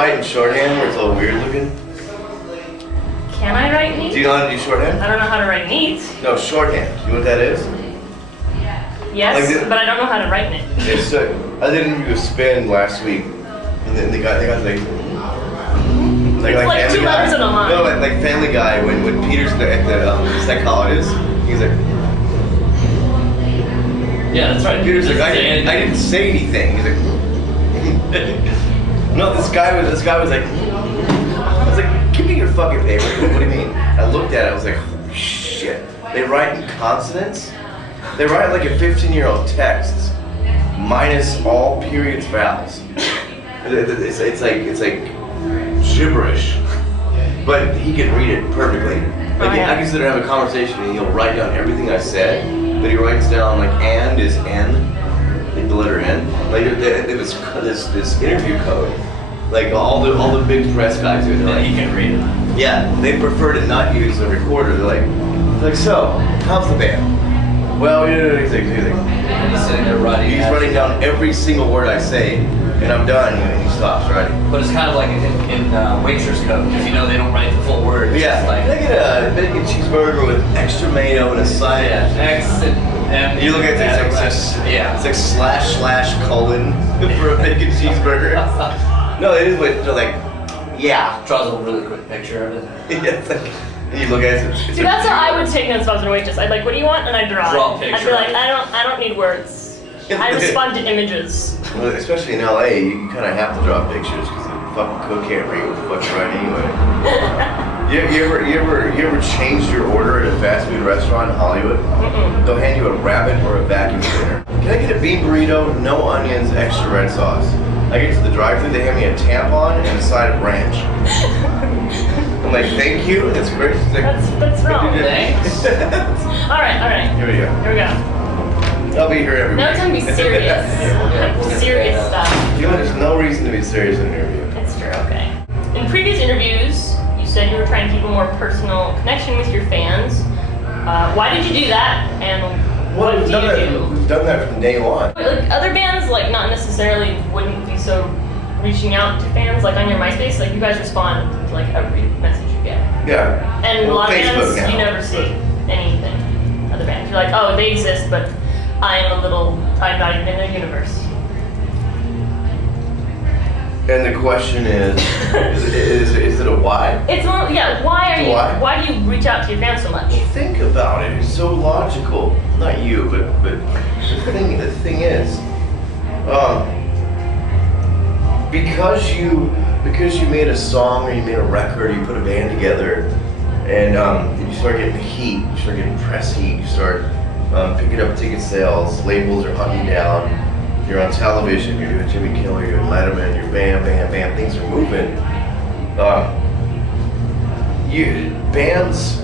write in shorthand where it's all weird looking? Can I write neat? Do you know how to do shorthand? I don't know how to write neat. No, shorthand. Do you know what that is? Yes, like but I don't know how to write it. It's I did an interview with Spin last week, and then they got like like 2 letters in a line. No, like Family Guy when Peter's at the psychologist, he's like. Yeah, that's right. Peter's like, I didn't say anything. He's like, no, this guy was like, I was like, give me your fucking paper. What do you mean? I looked at it, I was like, holy shit. They write in consonants. They write like a 15-year-old text, minus all periods, vowels. It's like gibberish, but he can read it perfectly. Like I can sit there and have a conversation, and he'll write down everything I said. But he writes down like "and" is "n," like the letter "n." Like this interview code, like all the big press guys do it. Yeah, he can read it. Yeah, they prefer to not use a recorder. They're like, so how's the band? Well, he's sitting there writing. He's writing down every single word I say, and I'm done. And he stops writing. But it's kind of like in waitress code, because they don't write the full word. Yeah. Like, can I get a bacon cheeseburger with extra mayo and a side? Yeah. X and you look at it's like slash colon for a bacon cheeseburger. No, it is what they're like. Yeah. Draws a really quick picture of it. Yeah, it's like. And you look at it. See, that's how I would take notes if I was a waitress. I'd like, what do you want? And I'd draw a picture. I'd be like, I don't need words. I respond to images. Well, especially in LA, you kind of have to draw pictures because the fucking cook can't read what the fuck you're writing anyway. you ever changed your order at a fast food restaurant in Hollywood? They'll hand you a rabbit or a vacuum cleaner. Can I get a bean burrito, no onions, extra red sauce? I get to the drive-thru, they hand me a tampon and a side of ranch. I'm like, thank you, that's great. Like, that's wrong. Thanks. all right. Here we go. I'll be here every week. Now it's gonna be serious. Serious stuff. There's no reason to be serious in an interview. That's true, okay. In previous interviews, you said you were trying to keep a more personal connection with your fans. Why did you do that? And what do you do? We've done that from day one. Like other bands, like not necessarily wouldn't be so reaching out to fans, like on your MySpace, like you guys respond to like every message you get. Yeah. And a lot of Facebook bands, now. you never see anything. Other bands, you're like, oh, they exist, but I'm not even in their universe. And the question is it a why? It's why do you reach out to your fans so much? Think about it. It's so logical. Not you, but the thing is, because you made a song or you made a record, or you put a band together, and you start getting heat, you start getting press heat, you start picking up ticket sales, labels are hunting you down. You're on television, you're doing Jimmy Kimmel, you're doing Letterman, you're bam, things are moving. Bands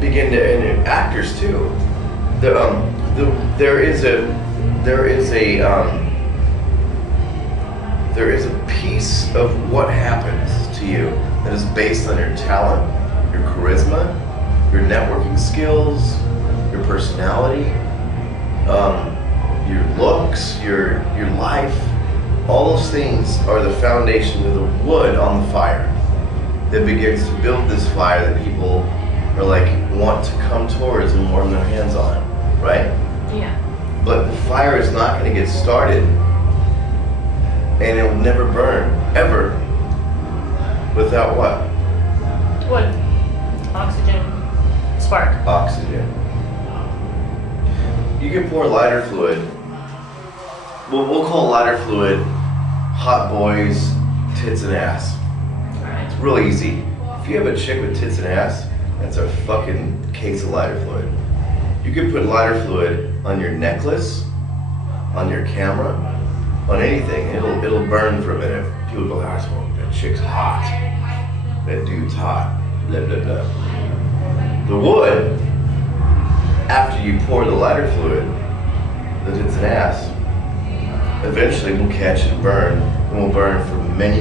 begin to, and actors too. There is a piece of what happens to you that is based on your talent, your charisma, your networking skills, your personality. Your looks, your life, all those things are the foundation of the wood on the fire that begins to build this fire that people are like want to come towards and warm their hands on, right? Yeah. But the fire is not going to get started, and it will never burn ever without what? Wood, oxygen, spark. Oxygen. You can pour lighter fluid. We'll call lighter fluid hot boys, tits and ass. It's real easy. If you have a chick with tits and ass, that's a fucking case of lighter fluid. You can put lighter fluid on your necklace, on your camera, on anything. It'll burn for a minute. People go, oh, that chick's hot. That dude's hot. Blah, blah, blah. The wood, after you pour the lighter fluid, the tits and ass, eventually will catch and burn, and will burn for many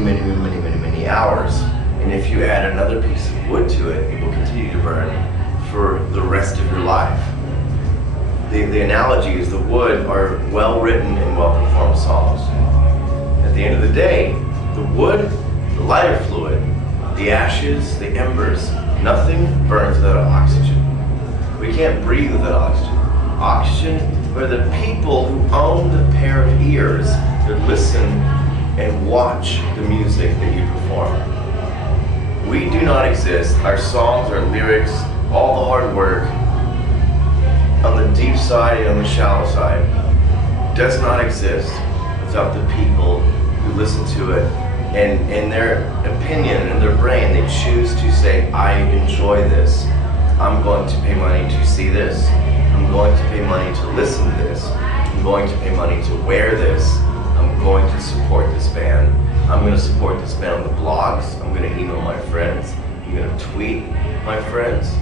hours. And if you add another piece of wood to it, it will continue to burn for the rest of your life. The analogy is the wood are well-written and well-performed songs. At the end of the day, The wood, the lighter fluid, the ashes, the embers, nothing burns without oxygen. We can't breathe without oxygen. Oxygen are the people who own the pair of ears that listen and watch the music that you perform. We do not exist. Our songs, our lyrics, all the hard work on the deep side and on the shallow side does not exist without the people who listen to it and in their opinion, in their brain, they choose to say, I enjoy this. I'm going to pay money to see this. I'm going to pay money to listen to this. I'm going to pay money to wear this. I'm going to support this band. I'm going to support this band on the blogs. I'm going to email my friends. I'm going to tweet my friends.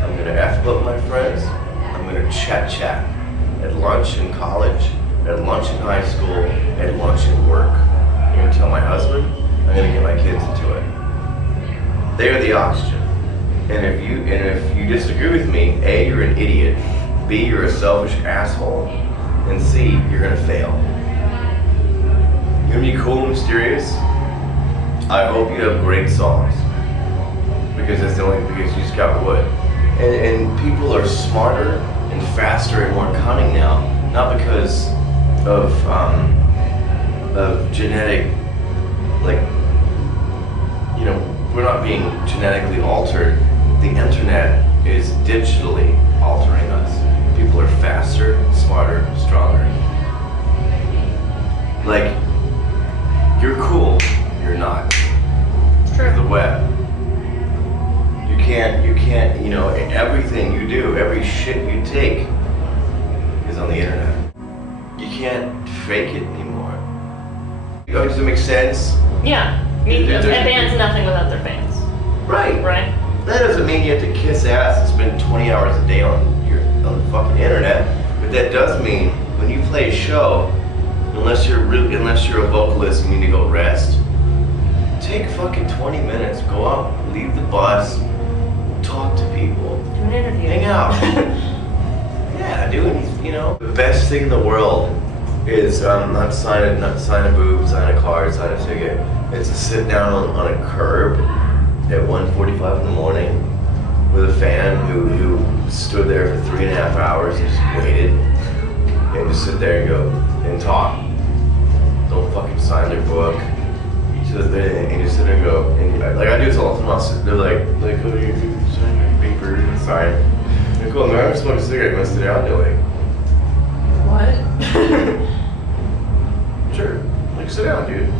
I'm going to F-book my friends. I'm going to chat at lunch in college, at lunch in high school, at lunch at work. I'm going to tell my husband. I'm going to get my kids into it. They are the oxygen. And if you disagree with me, A, you're an idiot. B, you're a selfish asshole. And C, you're going to fail. You're going to be cool and mysterious. I hope you have great songs. Because you just got wood. And people are smarter and faster and more cunning now. Not because of genetic, we're not being genetically altered. The internet is digitally altering us. People are faster, smarter, stronger. You're cool, you're not. True. The web. You can't, everything you do, every shit you take is on the internet. You can't fake it anymore. Does it make sense? Yeah. A band's nothing without their fans. Right. Right? That doesn't mean you have to kiss ass and spend 20 hours a day on the fucking internet, but that does mean when you play a show, unless you're a vocalist and you need to go rest, take fucking 20 minutes, go out, leave the bus, talk to people, Do an interview. hang out. Yeah, do it. The best thing in the world is not sign a boob, sign a card, sign a ticket. It's to sit down on a curb at 1:45 in the morning with a fan who stood there for 3.5 hours and just waited, and just sit there and go and talk. Don't fucking sign their book. Just and just sit there and go. And I do this all the time. They're like, oh, you sign my paper and sign. They're cool. I'm smoking a cigarette. I'm gonna sit down. They're like, What? sure. Sit down, dude.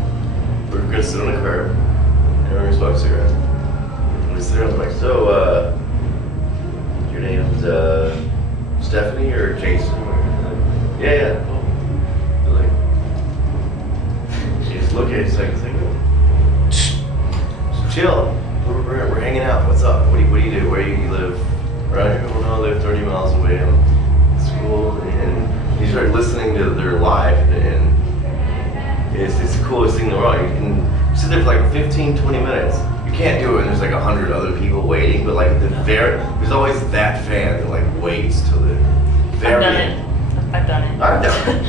We're gonna sit on the curb and we're gonna smoke a cigarette. And we sit there and I'm like, so, your name's Stephanie or Jason? Yeah. They're like, you just look at it, it's like, just chill. We're hanging out. What's up? What do you do? Where do you live? Right? Oh no, I live 30 miles away. I'm at school. And you start listening to their life, and it's the coolest thing in the world. You can sit there for like 15, 20 minutes. You can't do it when there's like 100 other people waiting, but there's always that fan that waits till the very end. I've done it. I've done it.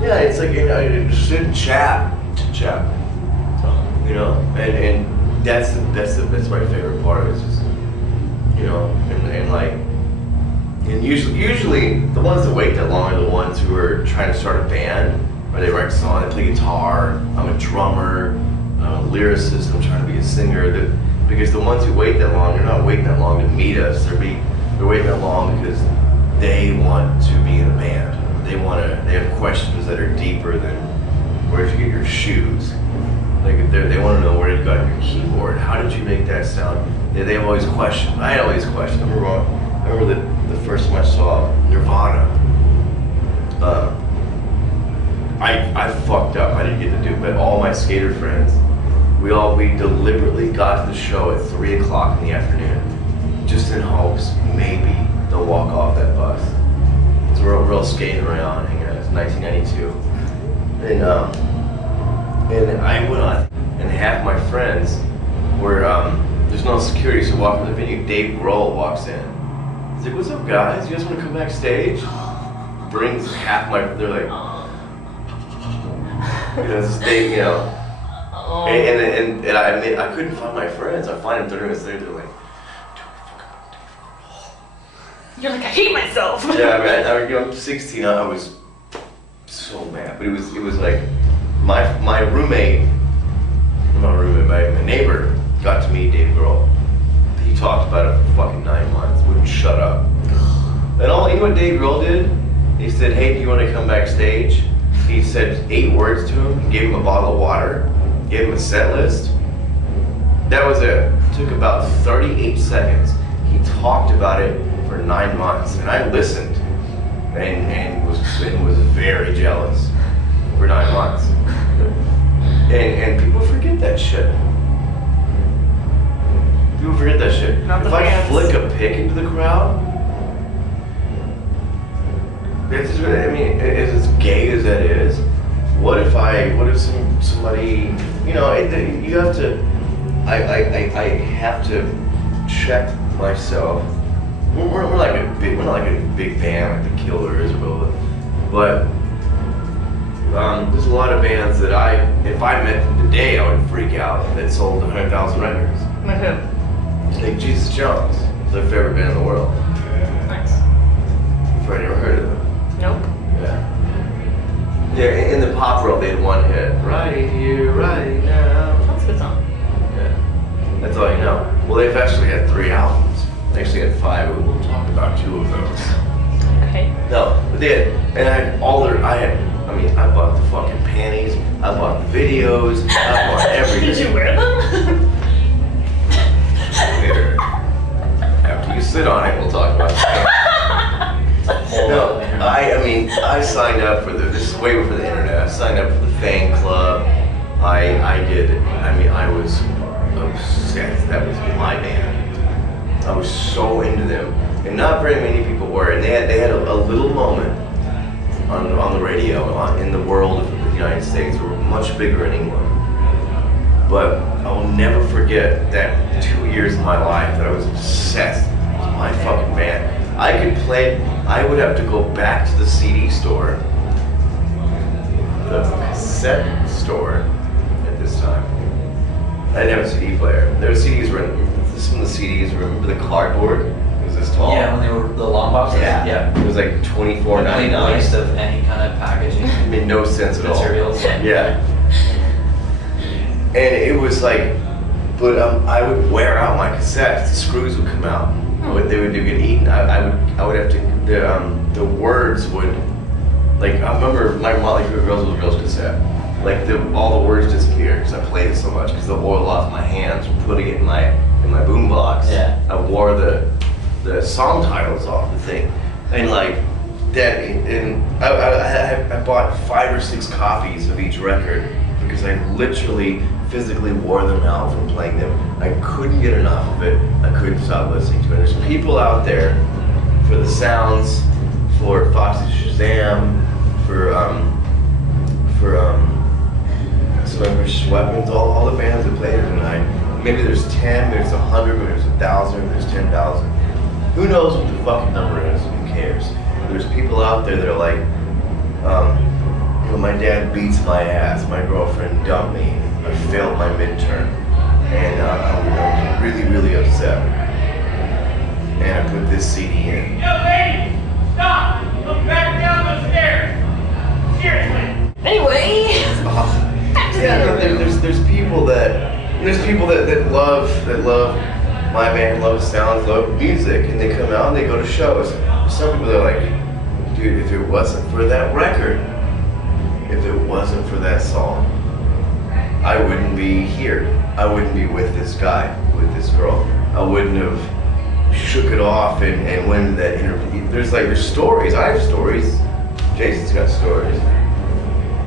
Yeah, it's like, you just sit and chat. And that's my favorite part. It's just, and usually the ones that wait that long are the ones who are trying to start a band, or they write songs, they play guitar. I'm a drummer, I'm a lyricist, I'm trying to be a singer. Because the ones who wait that long, they're not waiting that long to meet us. They're waiting that long because they want to be in a band. They have questions that are deeper than where'd you get your shoes. They want to know where you got your keyboard. How did you make that sound? They have always questions. I had always questions. I remember the first time I saw Nirvana. I fucked up. I didn't get to do it, but all my skater friends, we deliberately got to the show at 3 o'clock in the afternoon, just in hopes maybe they'll walk off that bus. So we're all skating around, hanging out. It's 1992, and I went on, and half my friends were there's no security, so walking in the venue. Dave Grohl walks in. He's like, "What's up, guys? You guys want to come backstage?" Brings half they're like, this Dave, And I couldn't find my friends. I find them 30 minutes later. They're like, You're like, I hate myself. yeah, I'm 16. I was so mad, but it was like my roommate, not roommate, my neighbor got to meet Dave Grohl. He talked about it for fucking 9 months. Wouldn't shut up. And you know what Dave Grohl did? He said, "Hey, do you want to come backstage?" He said 8 words to him. He gave him a bottle of water. Gave him a set list. That was it. It took about 38 seconds. He talked about it for 9 months, and I listened, and was very jealous for 9 months. And people forget that shit. People forget that shit. If I flick a pick into the crowd, it's just, I mean, as gay as that is, what if somebody, you know, you have to, I have to check myself. We're not like a big band like the Killers or but there's a lot of bands that if I met them today, I would freak out that sold 100,000 records. Like who? Like Jesus Jones, their favorite band in the world. Nice. You've probably never heard of them. Nope. Yeah. Yeah, in the pop world, they had one hit. Right here, right now. That's a good song. Yeah. That's all you know. Well, they've actually had 3 albums. They actually had 5, but we'll talk about 2 of those. Okay. No, but they had, and I had all their, I bought the fucking panties, I bought the videos, I bought everything. Did you wear them? Later. After you sit on it, we'll talk about that. No, I signed up for this is way before the internet. I signed up for the fan club. I was obsessed. That was my band. I was so into them, and not very many people were. And they had a little moment on the radio in the world of the United States. We were much bigger in England. But I will never forget that 2 years of my life that I was obsessed with my fucking band. I would have to go back to the CD store, the cassette store at this time. I didn't have a CD player. There were CDs, some of the CDs, remember the cardboard? It was this tall. Yeah, when they were the long boxes. Yeah. It was like $24.99. Waste of any kind of packaging. It made no sense at all. Materials. Yeah. And it was like, but I would wear out my cassettes. The screws would come out. They would get eaten. I would have to. The words would, like, I remember my Motley Crue Girls Was Girls cassette. Like all the words disappeared because I played it so much because the oil off my hands from putting it in my boombox. Yeah. I wore the song titles off the thing, and like that. And I bought 5 or 6 copies of each record because I literally physically wore them out from playing them. I couldn't get enough of it. I couldn't stop listening to it. There's people out there for the sounds, for Foxy Shazam, for Vicious Weapons, all the bands that played here tonight. Maybe there's 10, maybe there's 100, maybe there's 1,000, maybe there's 10,000. Who knows what the fucking number is? Who cares? There's people out there that are like, my dad beats my ass. My girlfriend dumped me. I failed my midterm, and I'm really, really upset. And I put this CD in. Yo, lady! Stop! Look back down the stairs! Seriously! Anyway. Yeah, there's people that love my band, love sounds, love music, and they come out and they go to shows. Some people are like, dude, if it wasn't for that record, if it wasn't for that song, I wouldn't be here. I wouldn't be with this guy, with this girl. I wouldn't have shook it off and went into that interview. There's stories. I have stories. Jason's got stories.